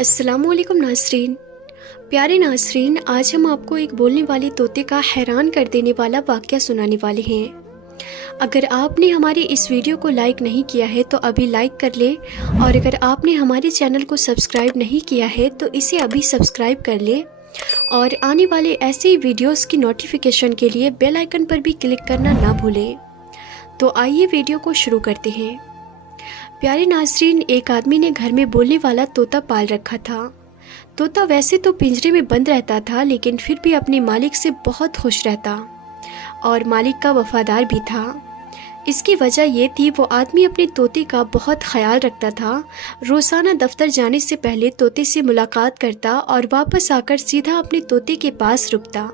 अस्सलाम वालेकुम नाज़रीन। प्यारे नाज़रीन, आज हम आपको एक बोलने वाले तोते का हैरान कर देने वाला वाक़या सुनाने वाले हैं। अगर आपने हमारे इस वीडियो को लाइक नहीं किया है तो अभी लाइक कर ले, और अगर आपने हमारे चैनल को सब्सक्राइब नहीं किया है तो इसे अभी सब्सक्राइब कर ले, और आने वाले ऐसे ही वीडियोस की नोटिफिकेशन के लिए बेल आइकन पर भी क्लिक करना ना भूलें। तो आइए वीडियो को शुरू करते हैं। प्यारे नाज़रीन, एक आदमी ने घर में बोलने वाला तोता पाल रखा था। तोता वैसे तो पिंजरे में बंद रहता था, लेकिन फिर भी अपने मालिक से बहुत खुश रहता और मालिक का वफादार भी था। इसकी वजह ये थी, वो आदमी अपने तोते का बहुत ख्याल रखता था। रोज़ाना दफ्तर जाने से पहले तोते से मुलाकात करता और वापस आकर सीधा अपने तोते के पास रुकता।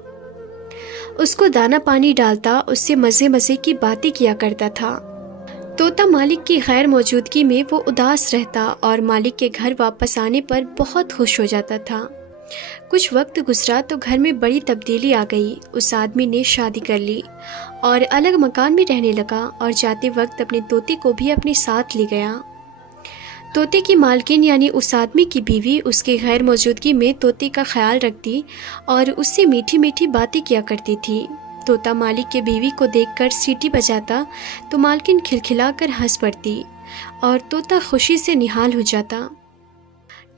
उसको दाना पानी डालता, उससे मज़े मज़े की बातें किया करता था। तोता मालिक की गैर मौजूदगी में वो उदास रहता और मालिक के घर वापस आने पर बहुत खुश हो जाता था। कुछ वक्त गुजरा तो घर में बड़ी तब्दीली आ गई। उस आदमी ने शादी कर ली और अलग मकान में रहने लगा, और जाते वक्त अपने तोते को भी अपने साथ ले गया। तोते की मालकिन यानी उस आदमी की बीवी उसके गैर मौजूदगी में तोते का ख्याल रखती और उससे मीठी मीठी बातें किया करती थी। तोता मालिक के बीवी को देखकर सीटी बजाता तो मालकिन खिलखिलाकर हंस पड़ती और तोता खुशी से निहाल हो जाता।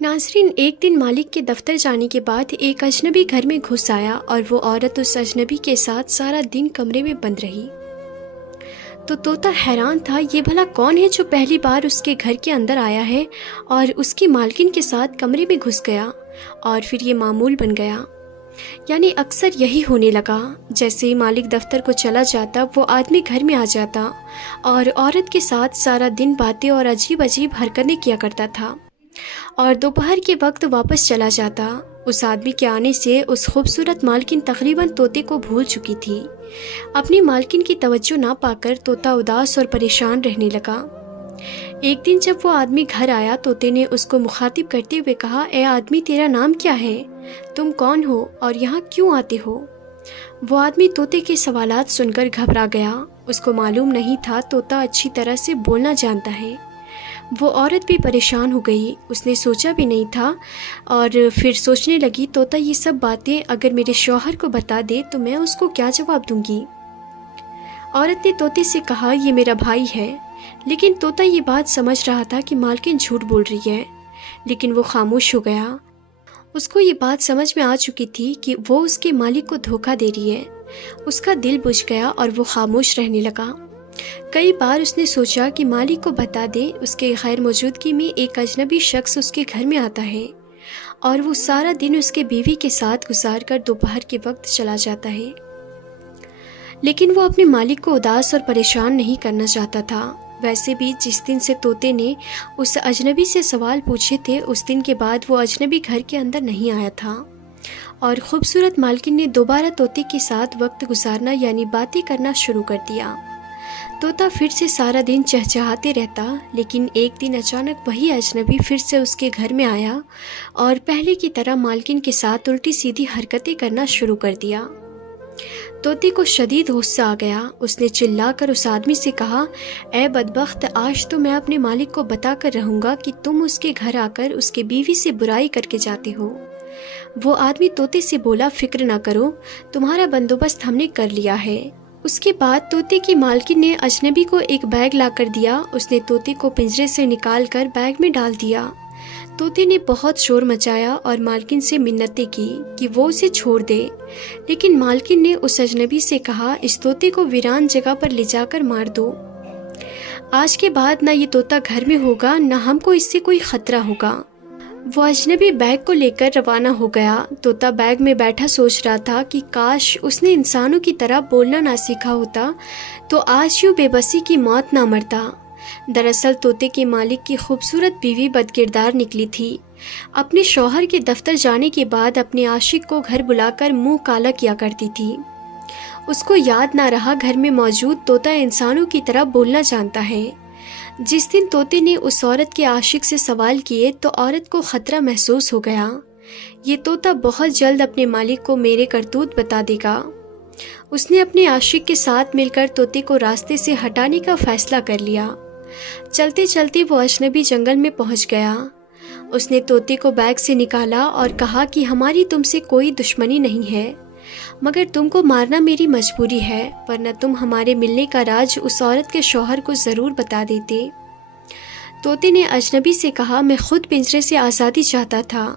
नाज़रीन, एक दिन मालिक के दफ्तर जाने के बाद एक अजनबी घर में घुस आया और वो औरत उस अजनबी के साथ सारा दिन कमरे में बंद रही। तो तोता हैरान था, ये भला कौन है जो पहली बार उसके घर के अंदर आया है और उसकी मालकिन के साथ कमरे में घुस गया, और फिर ये मामूल बन गया। यानी अक्सर यही होने लगा। जैसे ही मालिक दफ्तर को चला जाता, वो आदमी घर में आ जाता और औरत के साथ सारा दिन बातें और अजीब अजीब हरकतें किया करता था, और दोपहर के वक्त वापस चला जाता। उस आदमी के आने से उस खूबसूरत मालकिन तकरीबन तोते को भूल चुकी थी। अपनी मालकिन की तवज्जो ना पाकर तोता उदास और परेशान रहने लगा। एक दिन जब वो आदमी घर आया, तोते ने उसको मुखातिब करते हुए कहा, ए आदमी, तेरा नाम क्या है? तुम कौन हो और यहाँ क्यों आते हो? वो आदमी तोते के सवालात सुनकर घबरा गया। उसको मालूम नहीं था तोता अच्छी तरह से बोलना जानता है। वो औरत भी परेशान हो गई। उसने सोचा भी नहीं था, और फिर सोचने लगी, तोता ये सब बातें अगर मेरे शौहर को बता दे तो मैं उसको क्या जवाब दूंगी। औरत ने तोते से कहा, ये मेरा भाई है। लेकिन तोता ये बात समझ रहा था कि मालकिन झूठ बोल रही है, लेकिन वो खामोश हो गया। उसको ये बात समझ में आ चुकी थी कि वो उसके मालिक को धोखा दे रही है। उसका दिल बुझ गया और वो खामोश रहने लगा। कई बार उसने सोचा कि मालिक को बता दे। उसके गैर मौजूदगी में एक अजनबी शख्स उसके घर में आता है और वो सारा दिन उसके बीवी के साथ गुजार कर दोपहर के वक्त चला जाता है। लेकिन वो अपने मालिक को उदास और परेशान नहीं करना चाहता था। वैसे भी जिस दिन से तोते ने उस अजनबी से सवाल पूछे थे, उस दिन के बाद वो अजनबी घर के अंदर नहीं आया था, और खूबसूरत मालकिन ने दोबारा तोते के साथ वक्त गुजारना यानी बातें करना शुरू कर दिया। तोता फिर से सारा दिन चहचहाते रहता, लेकिन एक दिन अचानक वही अजनबी फिर से उसके घर में आया और पहले की तरह मालकिन के साथ उल्टी सीधी हरकतें करना शुरू कर दिया। तोते को शदीद गुस्सा आ गया। उसने चिल्लाकर उस आदमी से कहा, ए बदबख्त, आज तो मैं अपने मालिक को बता कर रहूँगा कि तुम उसके घर आकर उसके बीवी से बुराई करके जाते हो। वो आदमी तोते से बोला, फिक्र ना करो, तुम्हारा बंदोबस्त हमने कर लिया है। उसके बाद तोते की मालकिन ने अजनबी को एक बैग ला कर दिया। उसने तोते को पिंजरे से निकाल कर बैग में डाल दिया। तोते ने बहुत शोर मचाया और मालकिन से मिन्नतें की कि वो उसे छोड़ दे, लेकिन मालकिन ने उस अजनबी से कहा, इस तोते को वीरान जगह पर ले जाकर मार दो। आज के बाद ना ये तोता घर में होगा, ना हमको इससे कोई खतरा होगा। वो अजनबी बैग को लेकर रवाना हो गया। तोता बैग में बैठा सोच रहा था कि काश उसने इंसानों की तरह बोलना ना सीखा होता तो आज यूँ बेबसी की मौत ना मरता। दरअसल तोते के मालिक की खूबसूरत बीवी बदकिरदार निकली थी। अपने शौहर के दफ्तर जाने के बाद अपने आशिक को घर बुलाकर मुंह काला किया करती थी। उसको याद ना रहा घर में मौजूद तोता इंसानों की तरह बोलना जानता है। जिस दिन तोते ने उस औरत के आशिक से सवाल किए तो औरत को खतरा महसूस हो गया। ये तोता बहुत जल्द अपने मालिक को मेरे करतूत बता देगा। उसने अपने आशिक के साथ मिलकर तोते को रास्ते से हटाने का फैसला कर लिया। चलते चलते वो अजनबी जंगल में पहुंच गया। اس نے طوطے کو بیگ سے نکالا اور کہا کہ ہماری تم سے کوئی دشمنی نہیں ہے، مگر تم کو مارنا میری مجبوری ہے، ورنہ تم ہمارے ملنے کا راز اس عورت کے شوہر کو ضرور بتا دیتے۔ طوطے نے اجنبی سے کہا، میں خود پنجرے سے آزادی چاہتا تھا،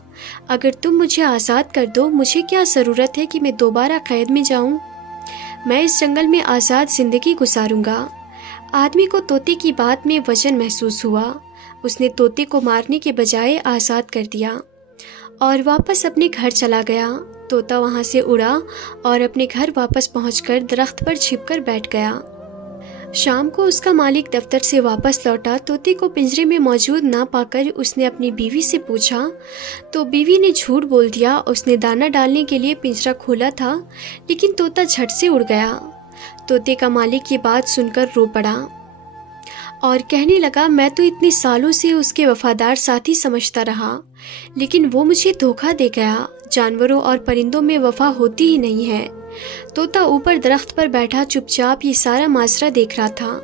اگر تم مجھے آزاد کر دو، مجھے کیا ضرورت ہے کہ میں دوبارہ قید میں جاؤں؟ میں اس جنگل میں آزاد زندگی گزاروں گا۔ آدمی کو طوطے کی بات میں وجن محسوس ہوا۔ اس نے طوطے کو مارنے کے بجائے آزاد کر دیا اور واپس اپنے گھر چلا گیا۔ طوطا وہاں سے اڑا اور اپنے گھر واپس پہنچ کر درخت پر چھپ کر بیٹھ گیا۔ شام کو اس کا مالک دفتر سے واپس لوٹا۔ طوطے کو پنجرے میں موجود نہ پا کر اس نے اپنی بیوی سے پوچھا تو بیوی نے جھوٹ بول دیا۔ اس نے دانہ ڈالنے کے لیے پنجرہ کھولا تھا، لیکن طوطا جھٹ سے اڑ گیا۔ طوطے کا مالک یہ بات سن کر رو پڑا اور کہنے لگا، میں تو اتنے سالوں سے اس کے وفادار ساتھی سمجھتا رہا، لیکن وہ مجھے دھوکہ دے گیا۔ جانوروں اور پرندوں میں وفا ہوتی ہی نہیں ہے۔ طوطا اوپر درخت پر بیٹھا چپ چاپ یہ سارا ماجرا دیکھ رہا تھا۔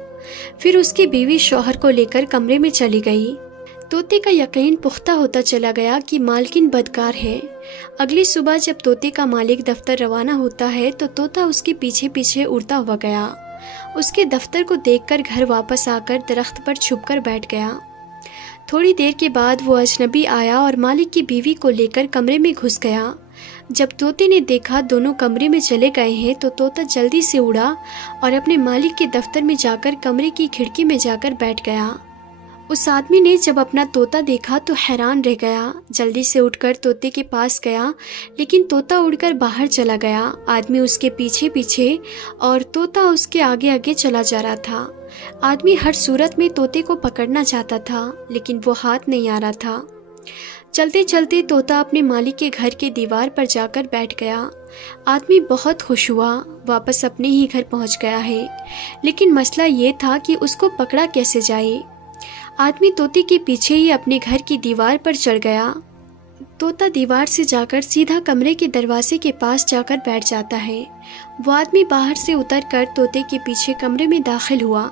پھر اس کی بیوی شوہر کو لے کر کمرے میں چلی گئی۔ طوطے کا یقین پختہ ہوتا چلا گیا کہ مالکن بدکار ہے۔ اگلی صبح جب طوطے کا مالک دفتر روانہ ہوتا ہے تو طوطا اس کے پیچھے پیچھے اڑتا ہوا گیا۔ اس کے دفتر کو دیکھ کر گھر واپس آ کر درخت پر چھپ کر بیٹھ گیا۔ تھوڑی دیر کے بعد وہ اجنبی آیا اور مالک کی بیوی کو لے کر کمرے میں گھس گیا۔ جب طوطے نے دیکھا دونوں کمرے میں چلے گئے ہیں تو طوطا جلدی سے اڑا اور اپنے مالک کے دفتر میں جا کر کمرے کی کھڑکی میں جا کر بیٹھ گیا۔ اس آدمی نے جب اپنا طوطا دیکھا تو حیران رہ گیا۔ جلدی سے اٹھ کر طوطے کے پاس گیا، لیکن طوطا اڑ کر باہر چلا گیا۔ آدمی اس کے پیچھے پیچھے اور طوطا اس کے آگے آگے چلا جا رہا تھا۔ آدمی ہر صورت میں طوطے کو پکڑنا چاہتا تھا، لیکن وہ ہاتھ نہیں آ رہا تھا۔ چلتے چلتے طوطا اپنے مالک کے گھر کے دیوار پر جا کر بیٹھ گیا۔ آدمی بہت خوش ہوا، واپس اپنے ہی گھر پہنچ گیا ہے، لیکن مسئلہ یہ تھا کہ اس کو پکڑا کیسے جائے۔ آدمی طوطے کے پیچھے ہی اپنے گھر کی دیوار پر چڑھ گیا۔ طوطا دیوار سے جا کر سیدھا کمرے کے دروازے کے پاس جا کر بیٹھ جاتا ہے۔ وہ آدمی باہر سے اتر کر طوطے کے پیچھے کمرے میں داخل ہوا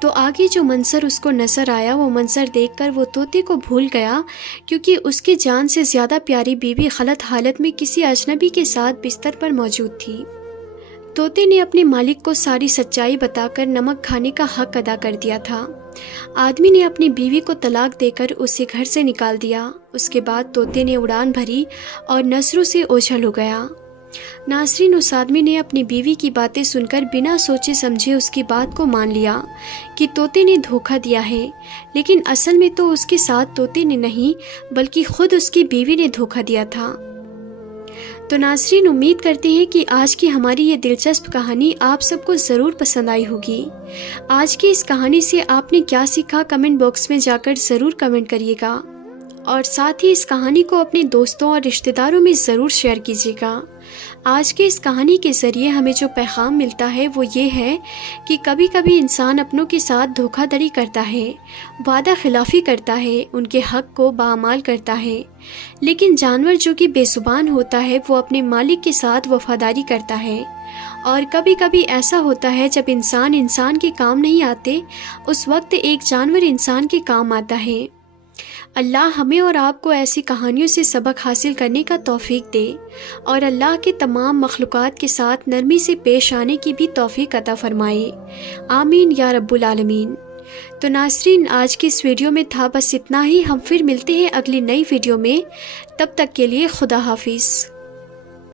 تو آگے جو منظر اس کو نظر آیا وہ منظر دیکھ کر وہ طوطے کو بھول گیا، کیونکہ اس کے جان سے زیادہ پیاری بیوی غلط حالت میں کسی اجنبی کے ساتھ بستر پر موجود تھی۔ طوطے نے اپنے مالک کو ساری سچائی بتا کر نمک کھانے کا حق ادا کر دیا تھا۔ آدمی نے اپنی بیوی کو طلاق دے کر اسے گھر سے نکال دیا۔ اس کے بعد طوطے نے اڑان بھری اور نظروں سے اوجھل ہو گیا۔ ناظرین، اس آدمی نے اپنی بیوی کی باتیں سن کر بنا سوچے سمجھے اس کی بات کو مان لیا کہ طوطے نے دھوکہ دیا ہے، لیکن اصل میں تو اس کے ساتھ طوطے نے نہیں بلکہ خود اس کی بیوی نے دھوکہ دیا تھا۔ تو ناظرین، امید کرتے ہیں کہ آج کی ہماری یہ دلچسپ کہانی آپ سب کو ضرور پسند آئی ہوگی۔ آج کی اس کہانی سے آپ نے کیا سیکھا کمنٹ باکس میں جا کر ضرور کمنٹ کریے گا، اور ساتھ ہی اس کہانی کو اپنے دوستوں اور رشتہ داروں میں ضرور شیئر کیجیے گا۔ آج کے اس کہانی کے ذریعے ہمیں جو پیغام ملتا ہے وہ یہ ہے کہ کبھی کبھی انسان اپنوں کے ساتھ دھوکہ دڑی کرتا ہے، وعدہ خلافی کرتا ہے، ان کے حق کو پامال کرتا ہے، لیکن جانور جو کہ بے زبان ہوتا ہے وہ اپنے مالک کے ساتھ وفاداری کرتا ہے۔ اور کبھی کبھی ایسا ہوتا ہے جب انسان کے کام نہیں آتے، اس وقت ایک جانور انسان کے کام آتا ہے۔ اللہ ہمیں اور آپ کو ایسی کہانیوں سے سبق حاصل کرنے کا توفیق دے، اور اللہ کے تمام مخلوقات کے ساتھ نرمی سے پیش آنے کی بھی توفیق عطا فرمائے۔ آمین یا رب العالمین۔ تو ناظرین، آج کی اس ویڈیو میں تھا بس اتنا ہی۔ ہم پھر ملتے ہیں اگلی نئی ویڈیو میں، تب تک کے لیے خدا حافظ۔